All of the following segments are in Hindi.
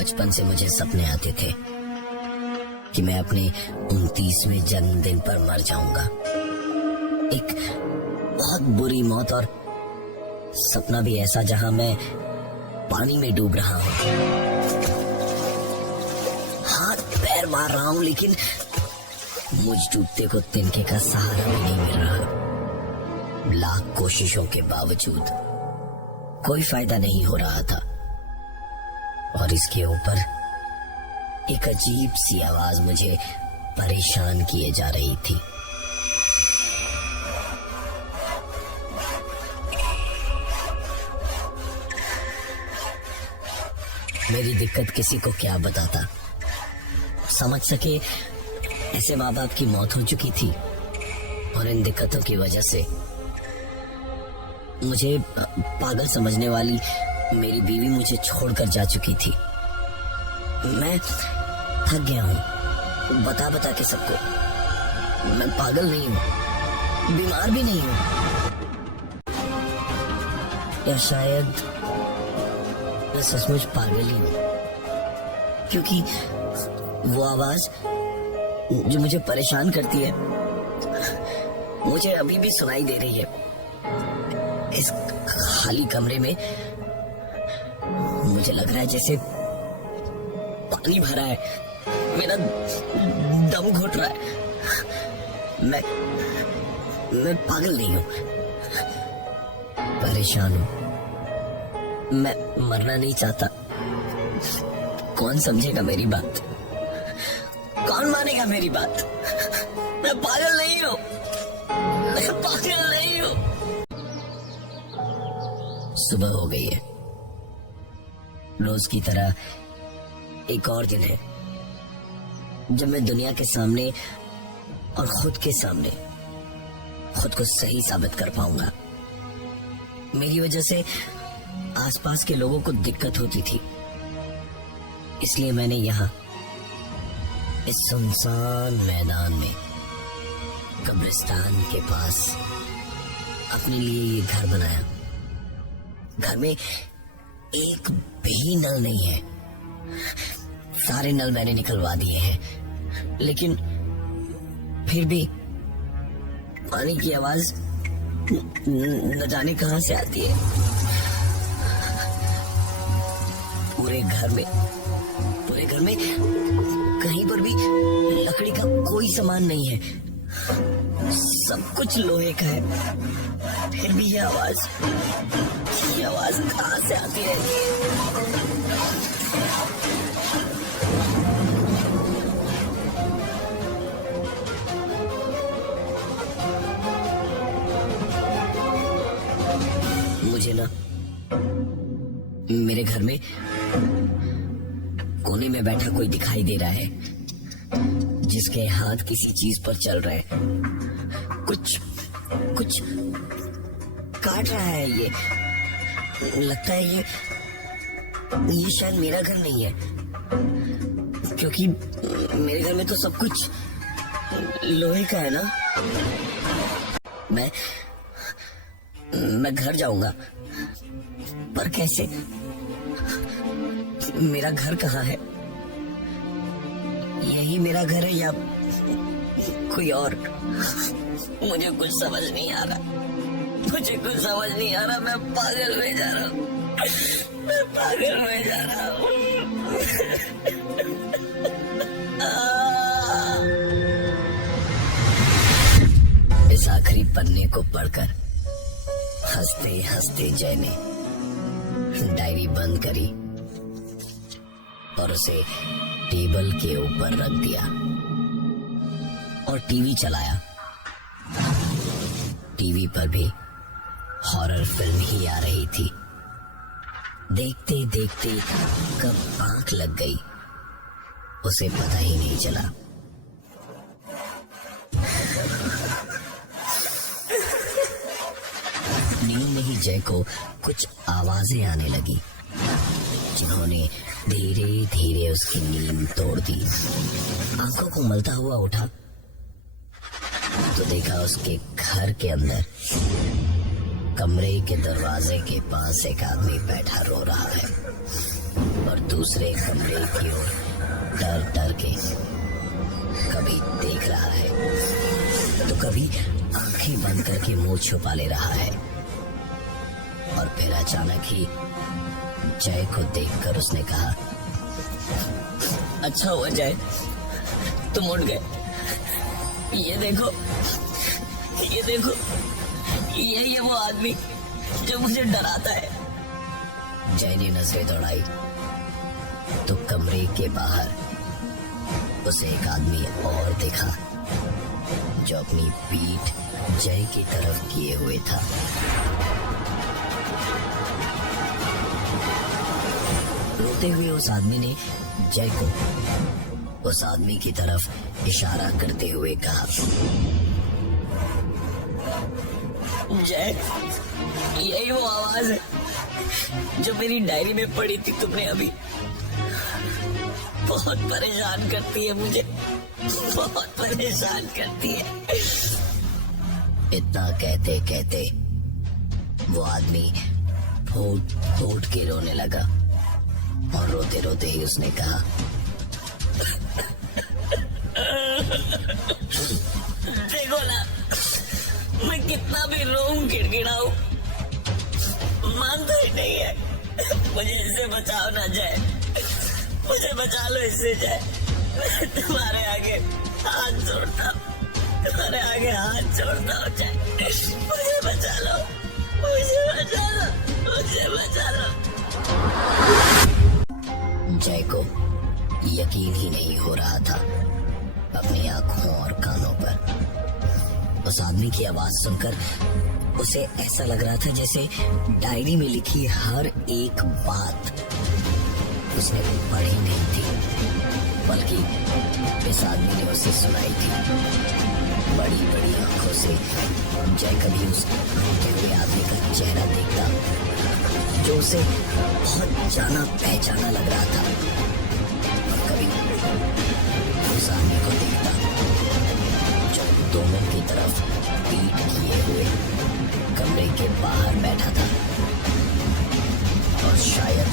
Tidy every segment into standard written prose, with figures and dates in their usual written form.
बचपन से मुझे सपने आते थे कि मैं अपने 29वें जन्मदिन पर मर जाऊंगा। एक बहुत बुरी मौत, और सपना भी ऐसा जहां मैं पानी में डूब रहा हूं, हाथ पैर मार रहा हूं, लेकिन मुझ डूबते को तिनके का सहारा भी नहीं मिल रहा। लाख कोशिशों के बावजूद कोई फायदा नहीं हो रहा था, और इसके ऊपर एक अजीब सी आवाज मुझे परेशान किए जा रही थी। मेरी दिक्कत किसी को क्या बताता। समझ सके ऐसे माँ बाप की मौत हो चुकी थी, और इन दिक्कतों की वजह से मुझे पागल समझने वाली मेरी बीवी मुझे छोड़कर जा चुकी थी। मैं थक गया हूं बता बता के सबको। मैं पागल नहीं हूं, बीमार भी नहीं हूं, या शायद मैं सचमुच पागल ही हूं, क्योंकि वो आवाज जो मुझे परेशान करती है मुझे अभी भी सुनाई दे रही है। इस खाली कमरे में मुझे लग रहा है जैसे पानी भरा है, मेरा दम घुट रहा है। मैं पागल नहीं हूं, परेशान हूं। मैं मरना नहीं चाहता। कौन समझेगा मेरी बात? कौन मानेगा मेरी बात? मैं पागल नहीं हूं, मैं पागल नहीं हूं। सुबह हो गई है। रोज की तरह एक और दिन है जब मैं दुनिया के सामने और खुद के सामने खुद को सही साबित कर पाऊंगा। मेरी वजह से आसपास के लोगों को दिक्कत होती थी, इसलिए मैंने यहां इस सुनसान मैदान में कब्रिस्तान के पास अपने लिए ये घर बनाया। घर में एक भी नल नहीं है। सारे नल मैंने निकलवा दिए हैं, लेकिन फिर भी पानी की आवाज न जाने कहां से आती है। पूरे घर में कहीं पर भी लकड़ी का कोई सामान नहीं है, सब कुछ लोहे का है। फिर भी ये आवाज कहां से आती रहती है? मुझे ना मेरे घर में कोने में बैठा कोई दिखाई दे रहा है, जिसके हाथ किसी चीज पर चल रहे हैं। कुछ काट रहा है। ये लगता है ये शायद मेरा घर नहीं है, क्योंकि मेरे घर में तो सब कुछ लोहे का है ना। मैं घर जाऊंगा, पर कैसे? मेरा घर कहाँ है? यही मेरा घर है या कोई और? मुझे कुछ समझ नहीं आ रहा। मैं पागल में जा रहा हूँ। इस आखिरी पन्ने को पढ़कर हंसते हंसते जय ने डायरी बंद करी और उसे टेबल के ऊपर रख दिया और टीवी चलाया। टीवी पर भी हॉरर फिल्म ही आ रही थी। देखते देखते कब आंख लग गई उसे पता ही नहीं चला। नींद में ही जय को कुछ आवाजें आने लगी, जिन्होंने धीरे धीरे उसकी नींद तोड़ दी। आंखों को मलता हुआ उठा तो देखा उसके घर के अंदर कमरे के दरवाजे के पास एक आदमी बैठा रो रहा है। और दूसरे कमरे की ओर डर डर के कभी देख रहा है तो कभी आंखें बंद करके मुंह छुपा ले रहा है। और फिर अचानक ही जय को देखकर उसने कहा, अच्छा हुआ जय तुम उठ गए। ये देखो यही है वो आदमी जो मुझे डराता है। जय ने नजरें दौड़ाई तो कमरे के बाहर उसे एक आदमी और देखा जो अपनी पीठ जय की तरफ किए हुए था। रोते हुए उस आदमी ने जय को उस आदमी की तरफ इशारा करते हुए कहा, जय यही वो आवाज है जो मेरी डायरी में पड़ी थी तुमने अभी। बहुत परेशान करती है मुझे, बहुत परेशान करती है। इतना कहते कहते वो आदमी फूट फूट के रोने लगा और रोते रोते ही उसने कहा, देखो ना मैं कितना भी रोऊं गिड़गिड़ाऊं मानता ही नहीं है। मुझे इससे बचाओ ना जाए, मुझे बचा लो इससे जाए। तुम्हारे आगे हाथ जोड़ता हूँ, तुम्हारे आगे हाथ जोड़ता हूँ जाए। मुझे बचा लो, मुझे बचा लो, मुझे बचा लो। जय को यकीन ही नहीं हो रहा था अपनी आंखों और कानों पर। उस आदमी की आवाज सुनकर उसे ऐसा लग रहा था जैसे डायरी में लिखी हर एक बात उसने पढ़ी नहीं थी, बल्कि इस आदमी ने उसे सुनाई थी। बड़ी बड़ी आंखों से जय कभी उस रोते हुए आदमी का चेहरा देखता जो उसे बहुत जाना पहचाना लग रहा था, और कभी उस आदमी को देखता जो दोनों की तरफ पीठ किए हुए कमरे के बाहर बैठा था और शायद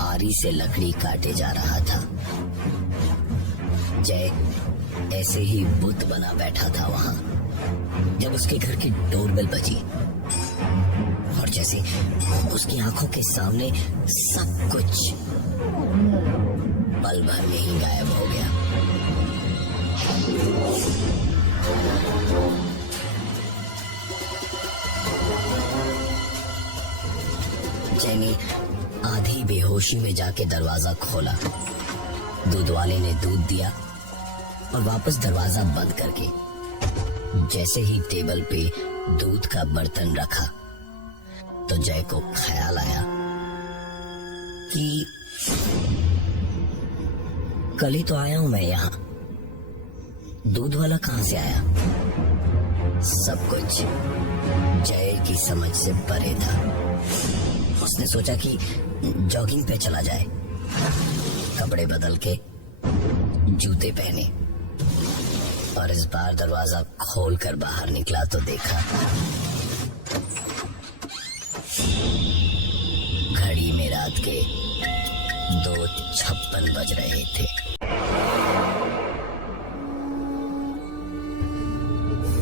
आरी से लकड़ी काटे जा रहा था। जय ऐसे ही बुत बना बैठा था वहां जब उसके घर की डोरबेल बजी, और जैसे उसकी आंखों के सामने सब कुछ पल भर में ही गायब हो गया। जय ने आधी बेहोशी में जाके दरवाजा खोला। दूध वाले ने दूध दिया और वापस दरवाजा बंद करके जैसे ही टेबल पे दूध का बर्तन रखा तो जय को ख्याल आया कि कल ही तो आया हूं मैं यहाँ, दूध वाला कहां से आया। सब कुछ जय की समझ से परे था। उसने सोचा कि जॉगिंग पे चला जाए, कपड़े बदल के जूते पहने, और इस बार दरवाजा खोलकर बाहर निकला तो देखा घड़ी में रात के 2:56 बज रहे थे।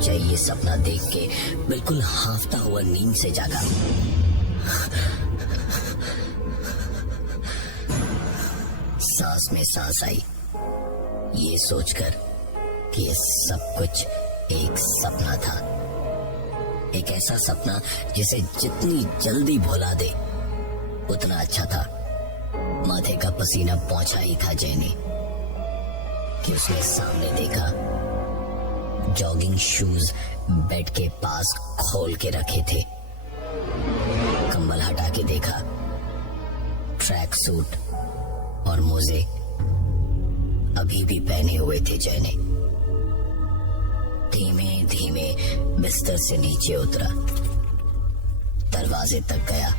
जय ये सपना देख के बिल्कुल हांफता हुआ नींद से जागा। सांस में सांस आई ये सोचकर कि ये सब कुछ एक सपना था, एक ऐसा सपना जिसे जितनी जल्दी भुला दे उतना अच्छा था। माथे का पसीना पहुंचा ही था जय ने कि उसने सामने देखा जॉगिंग शूज बेड के पास खोल के रखे थे। कंबल हटा के देखा ट्रैक सूट और मोजे अभी भी पहने हुए थे जय ने। धीमे धीमे बिस्तर से नीचे उतरा, दरवाजे तक गया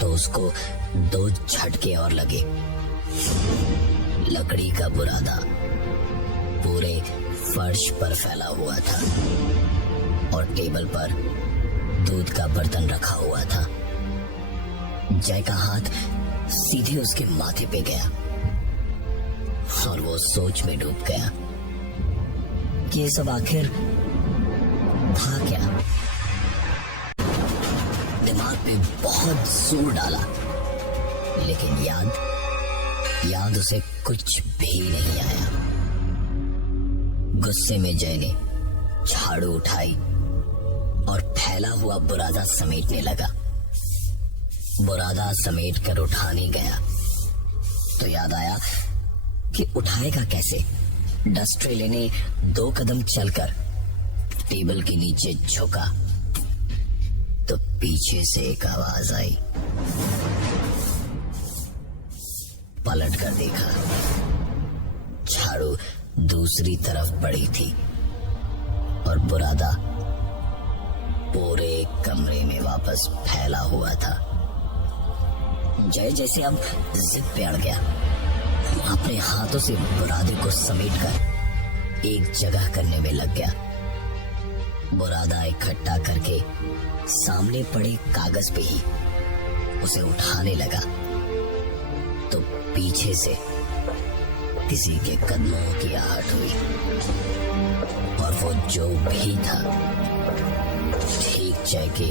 तो उसको 2 झटके और लगे। लकड़ी का बुरादा पूरे फर्श पर फैला हुआ था और टेबल पर दूध का बर्तन रखा हुआ था। जय का हाथ सीधे उसके माथे पे गया और वो सोच में डूब गया कि ये सब आखिर था क्या। दिमाग पे बहुत जोर डाला, लेकिन याद उसे कुछ भी नहीं आया। गुस्से में जय ने झाड़ू उठाई और फैला हुआ बुरादा समेटने लगा। बुरादा समेट कर उठाने गया तो याद आया कि उठाएगा कैसे। डस्ट्रे लेने 2 कदम चलकर टेबल के नीचे झुका तो पीछे से एक आवाज आई। पलट कर देखा, झाड़ू दूसरी तरफ पड़ी थी और बुरादा पूरे कमरे में वापस फैला हुआ था। जय जैसे अब जिद पे अड़ गया, अपने हाथों से बुरादे को समेटकर एक जगह करने में लग गया। बुरादा इकट्ठा करके सामने पड़े कागज पे ही उसे उठाने लगा तो पीछे से किसी के कदमों की आहट हुई और वो जो भी था ठीक जय के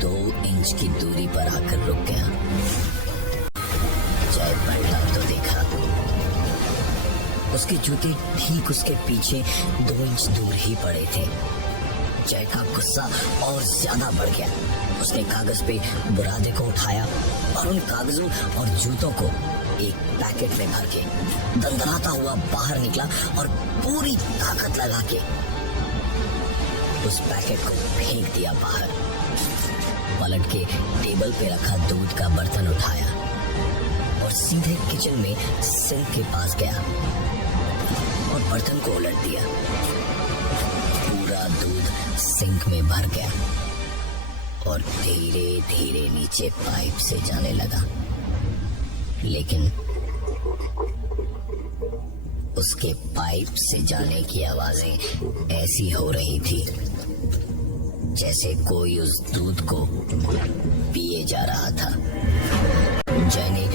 2 इंच की दूरी पर आकर रुक गया। जय पलटा तो देखा उसके जूते ठीक उसके पीछे 2 इंच दूर ही पड़े थे। जय का गुस्सा और ज्यादा बढ़ गया। उसने कागज पे बुरादे को उठाया और उन कागजों और जूतों को एक पैकेट में भर के दंदनाता हुआ बाहर निकला और पूरी ताकत लगा के उस पैकेट को फेंक दिया बाहर। पलट के टेबल पे रखा दूध का बर्तन उठाया और सीधे किचन में सिंक के पास गया और बर्तन को उलट दिया। पूरा दूध सिंक में भर गया और धीरे धीरे नीचे पाइप से जाने लगा, लेकिन उसके पाइप से जाने की आवाजें ऐसी हो रही थी जैसे कोई उस दूध को पिए जा रहा था। जय ने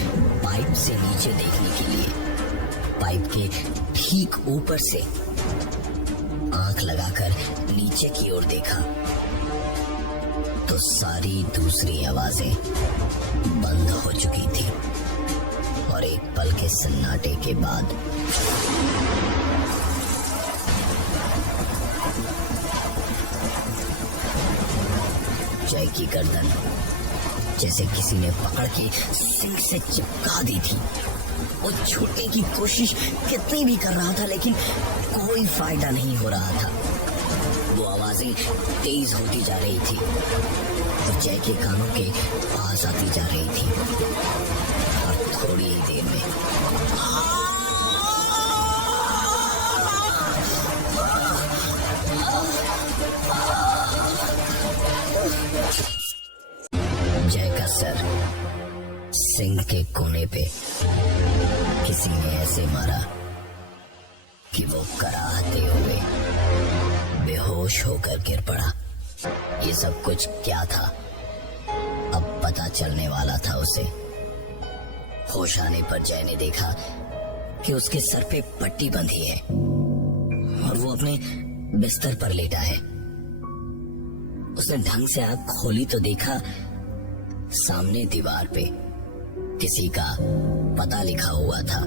पाइप से नीचे देखने के लिए पाइप के ठीक ऊपर से आंख लगाकर नीचे की ओर देखा तो सारी दूसरी आवाजें बंद हो चुकी थी और एक पल के सन्नाटे के बाद जय की गर्दन जैसे किसी ने पकड़ के सिंक से चिपका दी थी। वो छूटने की कोशिश कितनी भी कर रहा था, लेकिन कोई फायदा नहीं हो रहा था। वो आवाजें तेज होती जा रही थी और जय के कानों के पास आती जा रही थी और थोड़ी ही देर में जय का सर सिंक के कोने पे किसी ने ऐसे मारा कि वो कराहते हुए बेहोश होकर गिर पड़ा। ये सब कुछ क्या था अब पता चलने वाला था उसे। होश आने पर जय ने देखा कि उसके सर पे पट्टी बंधी है और वो अपने बिस्तर पर लेटा है। उसने ढंग से आंख खोली तो देखा सामने दीवार पे किसी का पता लिखा हुआ था।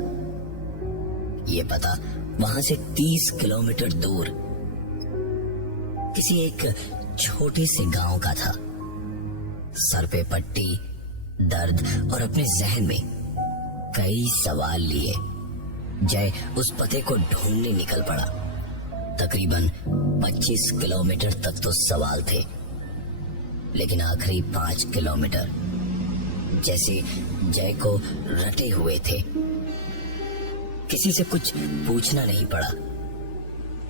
ये पता वहां से 30 किलोमीटर दूर किसी एक छोटे से गांव का था। सर पे पट्टी, दर्द और अपने जहन में कई सवाल लिए जय उस पते को ढूंढने निकल पड़ा। तकरीबन 25 किलोमीटर तक तो सवाल थे, लेकिन आखिरी 5 किलोमीटर जैसे जय को रटे हुए थे। किसी से कुछ पूछना नहीं पड़ा,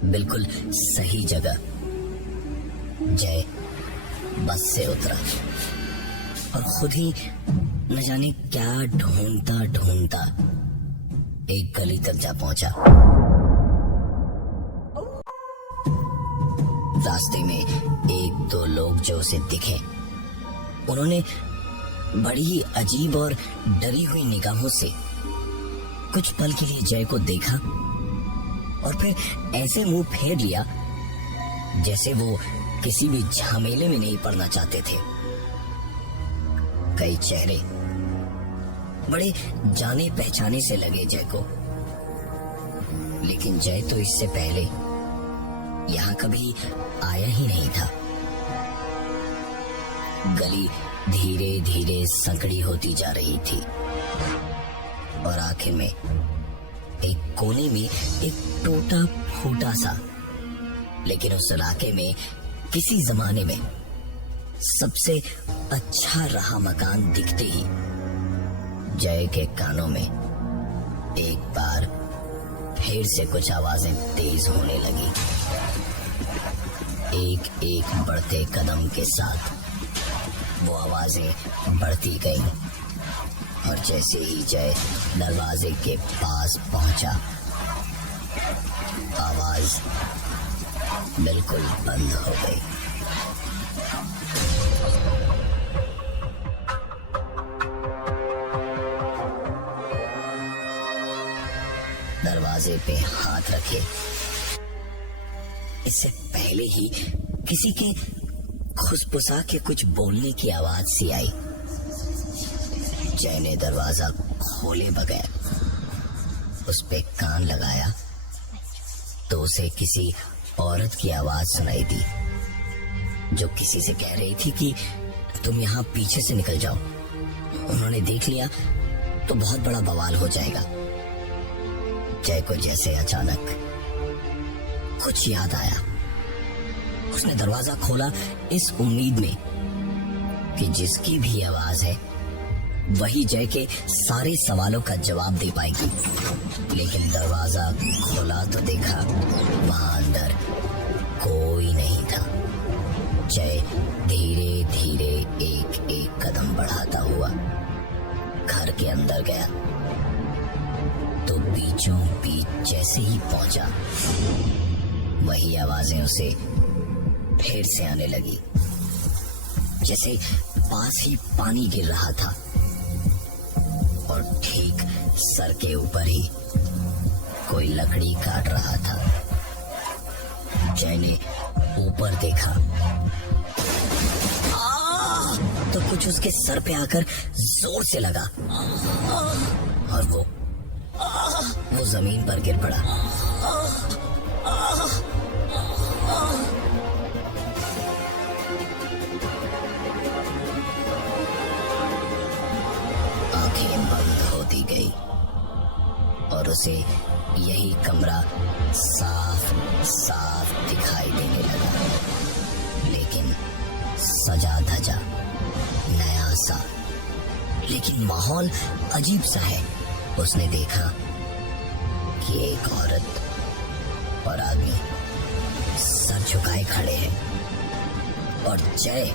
बिल्कुल सही जगह जय बस से उतरा और खुद ही न जाने क्या ढूंढता ढूंढता एक गली तक जा पहुंचा। रास्ते में 1-2 लोग जो उसे दिखे, उन्होंने बड़ी ही अजीब और डरी हुई निगाहों से कुछ पल के लिए जय को देखा और फिर ऐसे मुंह फेर लिया जैसे वो किसी भी झमेले में नहीं पड़ना चाहते थे। कई चेहरे बड़े जाने पहचाने से लगे जय को, लेकिन जय तो इससे पहले यहां कभी आया ही नहीं था। गली धीरे धीरे संकड़ी होती जा रही थी और आखिर में एक कोने में एक टूटा फूटा सा, लेकिन उस इलाके में किसी जमाने में सबसे अच्छा रहा मकान दिखते ही जय के कानों में एक बार फिर से कुछ आवाजें तेज होने लगी। एक एक बढ़ते कदम के साथ वो आवाजें बढ़ती गईं और जैसे ही जय दरवाजे के पास पहुंचा, आवाज बिल्कुल बंद हो गई। दरवाजे पे हाथ रखे इससे पहले ही किसी के खुसपुसा के कुछ बोलने की आवाज सी आई। जय ने दरवाजा खोले बगैर उस पे कान लगाया तो उसे किसी औरत की आवाज सुनाई दी जो किसी से कह रही थी कि तुम यहाँ पीछे से निकल जाओ, उन्होंने देख लिया तो बहुत बड़ा बवाल हो जाएगा। जय को जैसे अचानक कुछ याद आया। उसने दरवाजा खोला इस उम्मीद में कि जिसकी भी आवाज है वही जय के सारे सवालों का जवाब दे पाएगी, लेकिन दरवाजा खोला तो देखा वहां अंदर कोई नहीं था। जय धीरे धीरे एक एक कदम बढ़ाता हुआ घर के अंदर गया तो बीचों बीच जैसे ही पहुंचा वही आवाजें उसे फिर से आने लगी, जैसे पास ही पानी गिर रहा था और ठीक सर के ऊपर ही कोई लकड़ी काट रहा था। जय ने ऊपर देखा तो कुछ उसके सर पे आकर जोर से लगा और वो जमीन पर गिर पड़ा। आंखें बंद होती गई और उसे यही कमरा साफ साफ दिखाई देने लगा, लेकिन सजा धजा नया सा, लेकिन माहौल अजीब सा है। उसने देखा कि एक औरत और आदमी सर झुकाए खड़े हैं और जय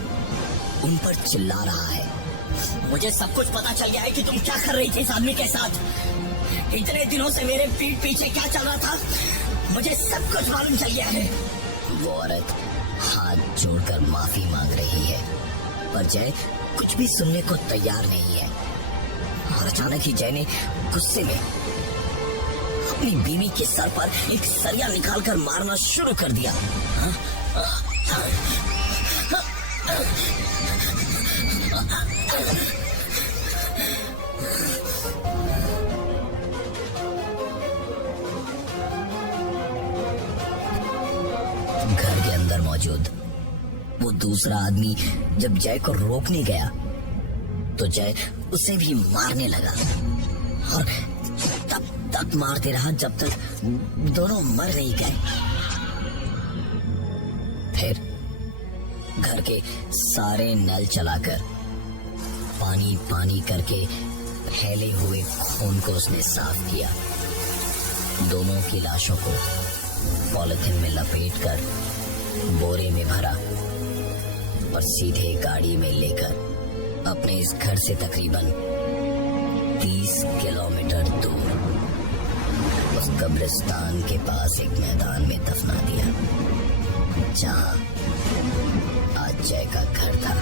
उन पर चिल्ला रहा है। मुझे सब कुछ पता चल गया है कि तुम क्या कर रही थी इस आदमी के साथ। इतने दिनों से मेरे पीठ पीछे क्या चल रहा था मुझे सब कुछ मालूम चल गया है। वो औरत हाथ जोड़कर माफी मांग रही है पर जय कुछ भी सुनने को तैयार नहीं है। और अचानक ही जय ने गुस्से में अपनी बीवी के सर पर एक सरिया निकालकर मारना शुरू कर दिया। घर के अंदर मौजूद वो दूसरा आदमी जब जय को रोकने गया तो जय उसे भी मारने लगा और तब तक मारते रहा जब तक दोनों मर नहीं गए। फिर घर के सारे नल चलाकर पानी पानी करके फैले हुए खून को उसने साफ किया। दोनों की लाशों को पॉलिथीन में लपेटकर बोरे में भरा और सीधे गाड़ी में लेकर अपने इस घर से तकरीबन 30 किलोमीटर दूर उस कब्रिस्तान के पास एक मैदान में दफना दिया जहां आज जय का घर था।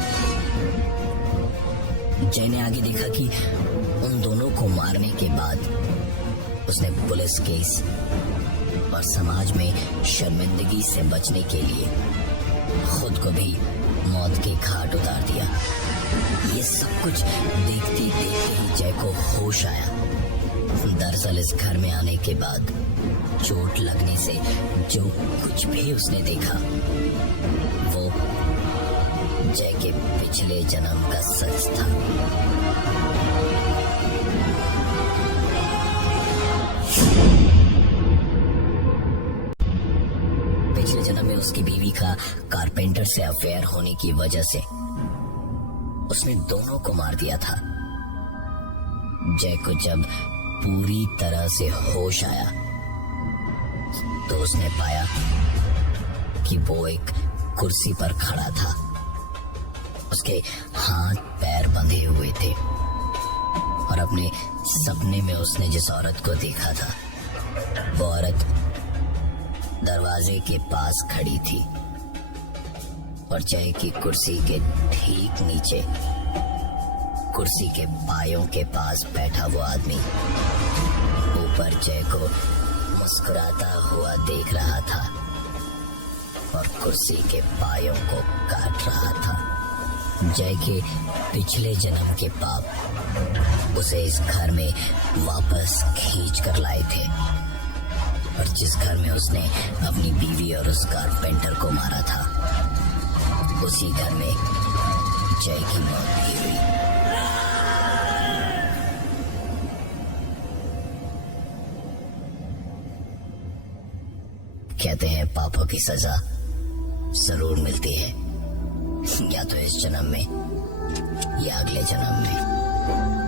जय ने आगे देखा कि उन दोनों को मारने के बाद उसने पुलिस केस और समाज में शर्मिंदगी से बचने के लिए खुद को भी मौत के घाट उतार दिया। ये सब कुछ देखते देखते ही जय को होश आया। दरअसल इस घर में आने के बाद चोट लगने से जो कुछ भी उसने देखा वो जय के पिछले जन्म का सच था। पिछले जन्म में उसकी बीवी का कारपेंटर से अफेयर होने की वजह से उसने दोनों को मार दिया था। जय को जब पूरी तरह से होश आया तो उसने पाया कि वो एक कुर्सी पर खड़ा था। उसके हाथ पैर बंधे हुए थे और अपने सपने में उसने जिस औरत को देखा था वो औरत दरवाजे के पास खड़ी थी और जय की कुर्सी के ठीक नीचे कुर्सी के पायों के पास बैठा वो आदमी ऊपर जय को मुस्कुराता हुआ देख रहा था और कुर्सी के पायों को काट रहा था। जय के पिछले जन्म के पाप उसे इस घर में वापस खींच कर लाए थे और जिस घर में उसने अपनी बीवी और उस कारपेंटर को मारा था उसी घर में जय की मौत भी हुई। कहते हैं पापों की सजा जरूर मिलती है, या तो इस जन्म में या अगले जन्म में।